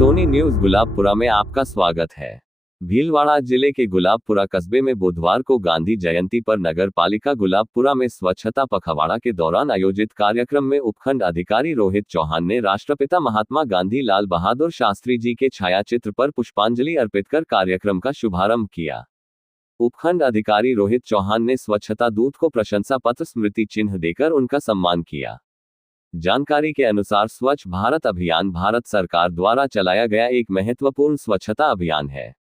Soni news Gulabpura में आपका स्वागत है। भीलवाड़ा जिले के गुलाबपुरा कस्बे में बुधवार को गांधी जयंती पर नगर पालिका गुलाबपुरा में स्वच्छता पखवाड़ा के दौरान आयोजित कार्यक्रम में उपखंड अधिकारी रोहित चौहान ने राष्ट्रपिता महात्मा गांधी लाल बहादुर शास्त्री जी के छायाचित्र पर पुष्पांजलि अर्पित कर कार्यक्रम का शुभारंभ किया। उपखंड अधिकारी रोहित चौहान ने स्वच्छता दूत को प्रशंसा पत्र स्मृति चिन्ह देकर उनका सम्मान किया। जानकारी के अनुसार स्वच्छ भारत अभियान भारत सरकार द्वारा चलाया गया एक महत्वपूर्ण स्वच्छता अभियान है,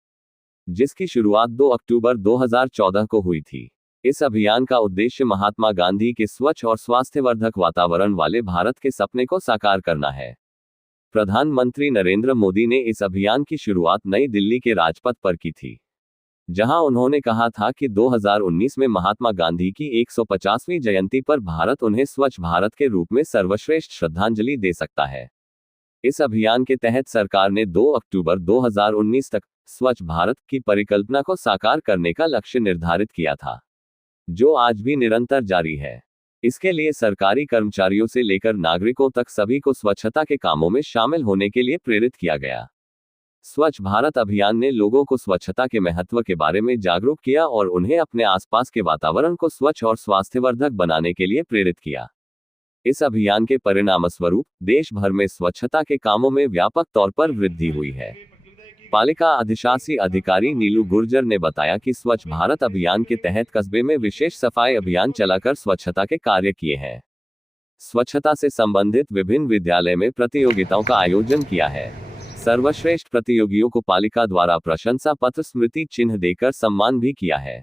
जिसकी शुरुआत 2 अक्टूबर 2014 को हुई थी। इस अभियान का उद्देश्य महात्मा गांधी के स्वच्छ और स्वास्थ्यवर्धक वातावरण वाले भारत के सपने को साकार करना है। प्रधानमंत्री नरेंद्र मोदी ने इस अभियान की शुरुआत नई दिल्ली के राजपथ पर की थी, जहां उन्होंने कहा था कि 2019 में महात्मा गांधी की 150वीं जयंती पर भारत उन्हें स्वच्छ भारत के रूप में सर्वश्रेष्ठ श्रद्धांजलि दे सकता है। इस अभियान के तहत सरकार ने 2 अक्टूबर 2019 तक स्वच्छ भारत की परिकल्पना को साकार करने का लक्ष्य निर्धारित किया था, जो आज भी निरंतर जारी है। इसके लिए सरकारी कर्मचारियों से लेकर नागरिकों तक सभी को स्वच्छता के कामों में शामिल होने के लिए प्रेरित किया गया। स्वच्छ भारत अभियान ने लोगों को स्वच्छता के महत्व के बारे में जागरूक किया और उन्हें अपने आसपास के वातावरण को स्वच्छ और स्वास्थ्यवर्धक बनाने के लिए प्रेरित किया। इस अभियान के परिणामस्वरूप देश भर में स्वच्छता के कामों में व्यापक तौर पर वृद्धि हुई है। पालिका अधिशासी अधिकारी नीलू गुर्जर ने बताया कि स्वच्छ भारत अभियान के तहत कस्बे में विशेष सफाई अभियान चलाकर स्वच्छता के कार्य किए हैं। स्वच्छता से संबंधित विभिन्न विद्यालय में प्रतियोगिताओं का आयोजन किया है। सर्वश्रेष्ठ प्रतियोगियों को पालिका द्वारा प्रशंसा पत्र स्मृति चिन्ह देकर सम्मान भी किया है।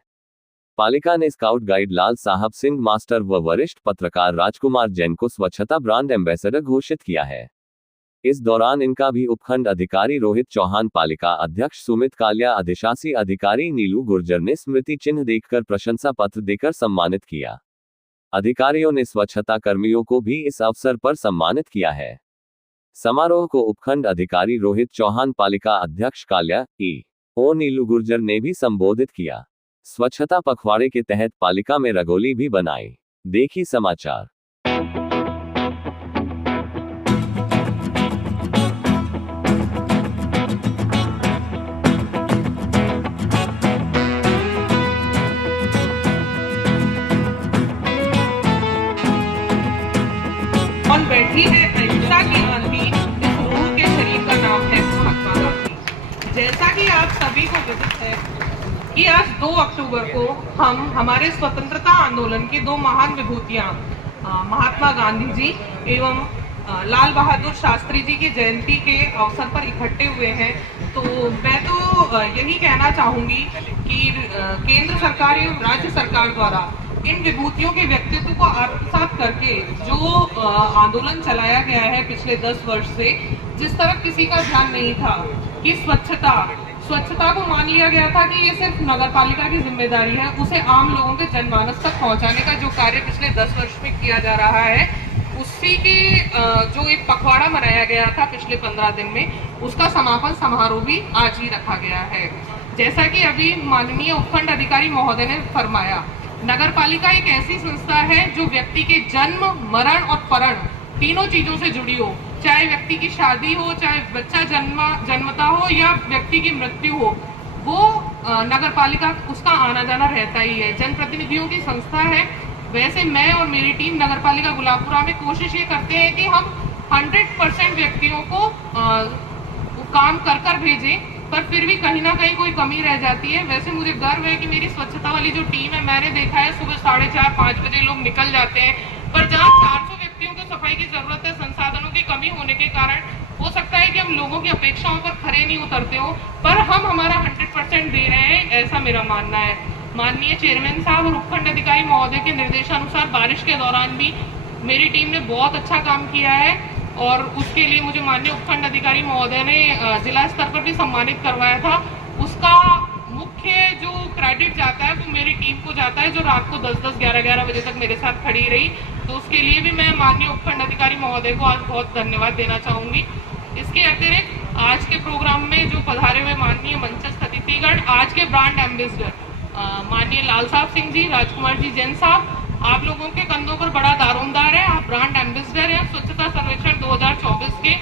पालिका ने स्काउट गाइड लाल साहब सिंह मास्टर व वरिष्ठ पत्रकार राजकुमार जैन को स्वच्छता ब्रांड एम्बेसडर घोषित किया है। इस दौरान इनका भी उपखंड अधिकारी रोहित चौहान, पालिका अध्यक्ष सुमित कालिया, अधिशासी अधिकारी नीलू गुर्जर ने स्मृति चिन्ह देखकर प्रशंसा पत्र देकर सम्मानित किया। अधिकारियों ने स्वच्छता कर्मियों को भी इस अवसर पर सम्मानित किया है। समारोह को उपखंड अधिकारी रोहित चौहान, पालिका अध्यक्ष कालिया ओ नीलू गुर्जर ने भी संबोधित किया। स्वच्छता पखवाड़े के तहत पालिका में रंगोली भी बनाई। देखी समाचार। बैठी है अहिंसा की आंधी, इस रूह के शरीर का नाम है महात्मा गांधी। जैसा कि आप सभी को विदित है कि आज 2 अक्टूबर को हम हमारे स्वतंत्रता आंदोलन की 2 महान विभूतियां महात्मा गांधी जी एवं लाल बहादुर शास्त्री जी की जयंती के अवसर पर इकट्ठे हुए हैं। तो मैं तो यही कहना चाहूंगी कि केंद्र सरकार एवं राज्य सरकार द्वारा इन विभूतियों के व्यक्तित्व को आत्मसात करके जो आंदोलन चलाया गया है पिछले 10 वर्ष से, जिस तरफ किसी का ध्यान नहीं था कि स्वच्छता को मान लिया गया था कि ये सिर्फ नगर पालिका की जिम्मेदारी है, उसे आम लोगों के जनमानस तक पहुंचाने का जो कार्य पिछले 10 वर्ष में किया जा रहा है, उसी के जो एक पखवाड़ा मनाया गया था पिछले 15 दिन में, उसका समापन समारोह भी आज ही रखा गया है। जैसा कि अभी माननीय उपखंड अधिकारी महोदय ने फरमाया, नगर पालिका एक ऐसी संस्था है जो व्यक्ति के जन्म, मरण और परण तीनों चीजों से जुड़ी हो। चाहे व्यक्ति की शादी हो, चाहे बच्चा जन्मता हो या व्यक्ति की मृत्यु हो, वो नगर पालिका उसका आना जाना रहता ही है। जनप्रतिनिधियों की संस्था है। वैसे मैं और मेरी टीम नगर पालिका गुलाबपुरा में कोशिश ये करते हैं कि हम 100% व्यक्तियों को काम कर भेजें, पर फिर भी कहीं ना कहीं कोई कमी रह जाती है। वैसे मुझे गर्व है कि मेरी स्वच्छता वाली जो टीम है, मैंने देखा है सुबह 4:30-5 बजे लोग निकल जाते हैं, पर जहाँ 400 व्यक्तियों को सफाई की जरूरत है, संसाधनों की कमी होने के कारण हो सकता है कि हम लोगों की अपेक्षाओं पर खरे नहीं उतरते हो, पर हम हमारा 100% दे रहे हैं, ऐसा मेरा मानना है। माननीय चेयरमैन साहब और उपखंड अधिकारी महोदय के निर्देशानुसार बारिश के दौरान भी मेरी टीम ने बहुत अच्छा काम किया है और उसके लिए मुझे माननीय उपखंड अधिकारी महोदय ने जिला स्तर पर भी सम्मानित करवाया था। उसका मुख्य जो क्रेडिट जाता है वो मेरी टीम को जाता है, जो रात को 10-10, 11-11 बजे तक मेरे साथ खड़ी रही। तो उसके लिए भी मैं माननीय उपखंड अधिकारी महोदय को आज बहुत धन्यवाद देना चाहूँगी। इसके अतिरिक्त आज के प्रोग्राम में जो पधारे हुए माननीय मंचस्थ अतिथिगण, आज के ब्रांड एम्बेसडर माननीय लाल साहब सिंह जी, राजकुमार जी जैन साहब, आप लोगों के कंधों पर बड़ा दारोमदार है। आप ब्रांड एम्बेसडर हैं स्वच्छता सर्वेक्षण 2024 के।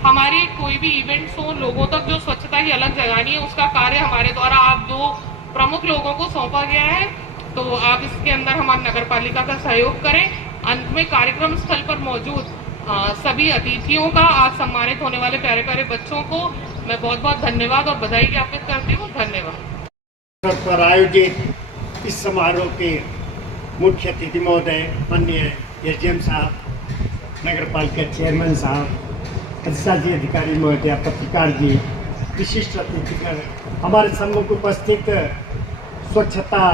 हमारे हमारे कोई भी इवेंट्स हो, लोगों तक जो स्वच्छता की अलग जगानी है, उसका कार्य हमारे द्वारा आप दो प्रमुख लोगों को सौंपा गया है। तो आप इसके अंदर हमारी नगर पालिका का सहयोग करें। अंत में कार्यक्रम स्थल पर मौजूद सभी अतिथियों का, आज सम्मानित होने वाले प्यारे प्यारे बच्चों को मैं बहुत बहुत धन्यवाद और बधाई ज्ञापित करती हूँ। धन्यवाद। पर आयोजित इस समारोह के मुख्य अतिथि महोदय, माननीय एसडीएम साहब, नगर पालिका चेयरमैन साहब, अधिशासी अधिकारी महोदय, पत्रकार जी, विशिष्ट अतिथिगण, हमारे सम्मुख उपस्थित स्वच्छता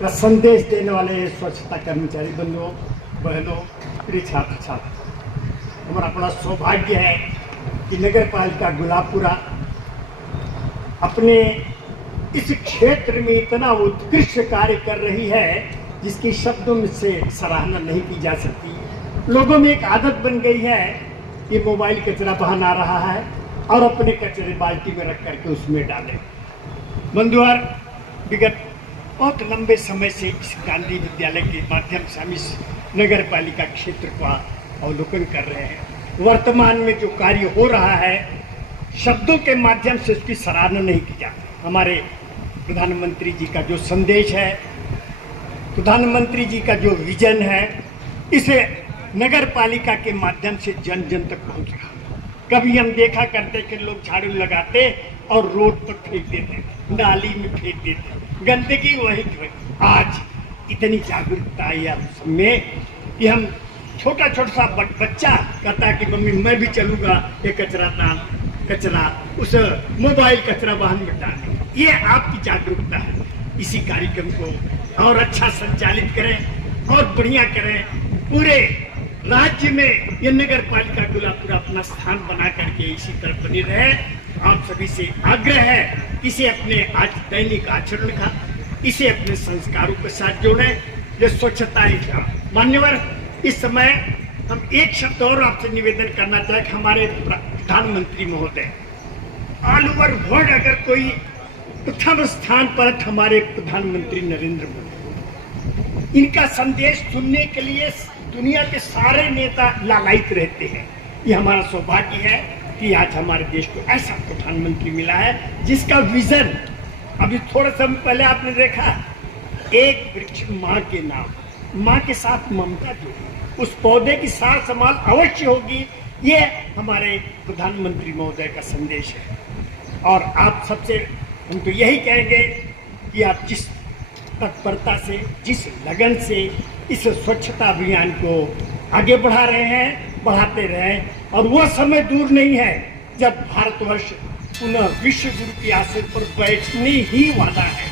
का संदेश देने वाले स्वच्छता कर्मचारी बंधुओं बहनों, प्रिय छात्र छात्र, हमारा बड़ा सौभाग्य है कि नगर पालिका गुलाबपुरा अपने इस क्षेत्र में इतना उत्कृष्ट कार्य कर रही है जिसकी शब्दों में से सराहना नहीं की जा सकती। लोगों में एक आदत बन गई है कि मोबाइल कचरा बहन आ रहा है और अपने कचरे बाल्टी में रख करके उसमें डालें। बंधुआर, विगत बहुत लंबे समय से इस गांधी विद्यालय के माध्यम से हम इस नगर पालिका क्षेत्र का अवलोकन कर रहे हैं। वर्तमान में जो कार्य हो रहा है, शब्दों के माध्यम से उसकी सराहना नहीं की जाती। हमारे प्रधानमंत्री जी का जो संदेश है, प्रधानमंत्री जी का जो विजन है, इसे नगर पालिका के माध्यम से जन जन तक पहुंच रहा। कभी हम देखा करते कि लोग झाड़ू लगाते और रोड पर फेंक देते, नाली में फेंक देते, गंदगी वही की वही। आज इतनी जागरूकता आई आप सब में कि हम छोटा छोटा सा बच्चा कहता है कि मम्मी मैं भी चलूँगा ये कचरा उस मोबाइल कचरा वाहन में डालने। ये आपकी जागरूकता है। इसी कार्यक्रम को और अच्छा संचालित करें और बढ़िया करें। पूरे राज्य में ये नगर पालिका गुलाबपुरा अपना स्थान बना करके इसी तरह बनी रहे। आप सभी से आग्रह है, इसे अपने आज दैनिक आचरण का, इसे अपने संस्कारों के साथ जोड़ें। जो स्वच्छता है मान्यवर, इस समय हम एक शब्द और आपसे निवेदन करना चाहें कि हमारे प्रधानमंत्री महोदय, ऑल ओवर वर्ल्ड अगर कोई प्रथम स्थान पर हमारे प्रधानमंत्री नरेंद्र मोदी, इनका संदेश सुनने के लिए दुनिया के सारे नेता लालायित रहते हैं। ये हमारा सौभाग्य है कि आज हमारे देश को ऐसा प्रधानमंत्री मिला है जिसका विजन, अभी थोड़ा समय पहले आपने देखा, एक वृक्ष माँ के नाम, माँ के साथ ममता जोड़ी, उस पौधे की सार संभाल अवश्य होगी। ये हमारे प्रधानमंत्री महोदय का संदेश है। और आप सबसे हम तो यही कहेंगे कि आप जिस तत्परता से, जिस लगन से इस स्वच्छता अभियान को आगे बढ़ा रहे हैं, बढ़ाते रहें। और वह समय दूर नहीं है जब भारतवर्ष पुनः विश्व गुरु के आसन पर बैठने ही वाला है।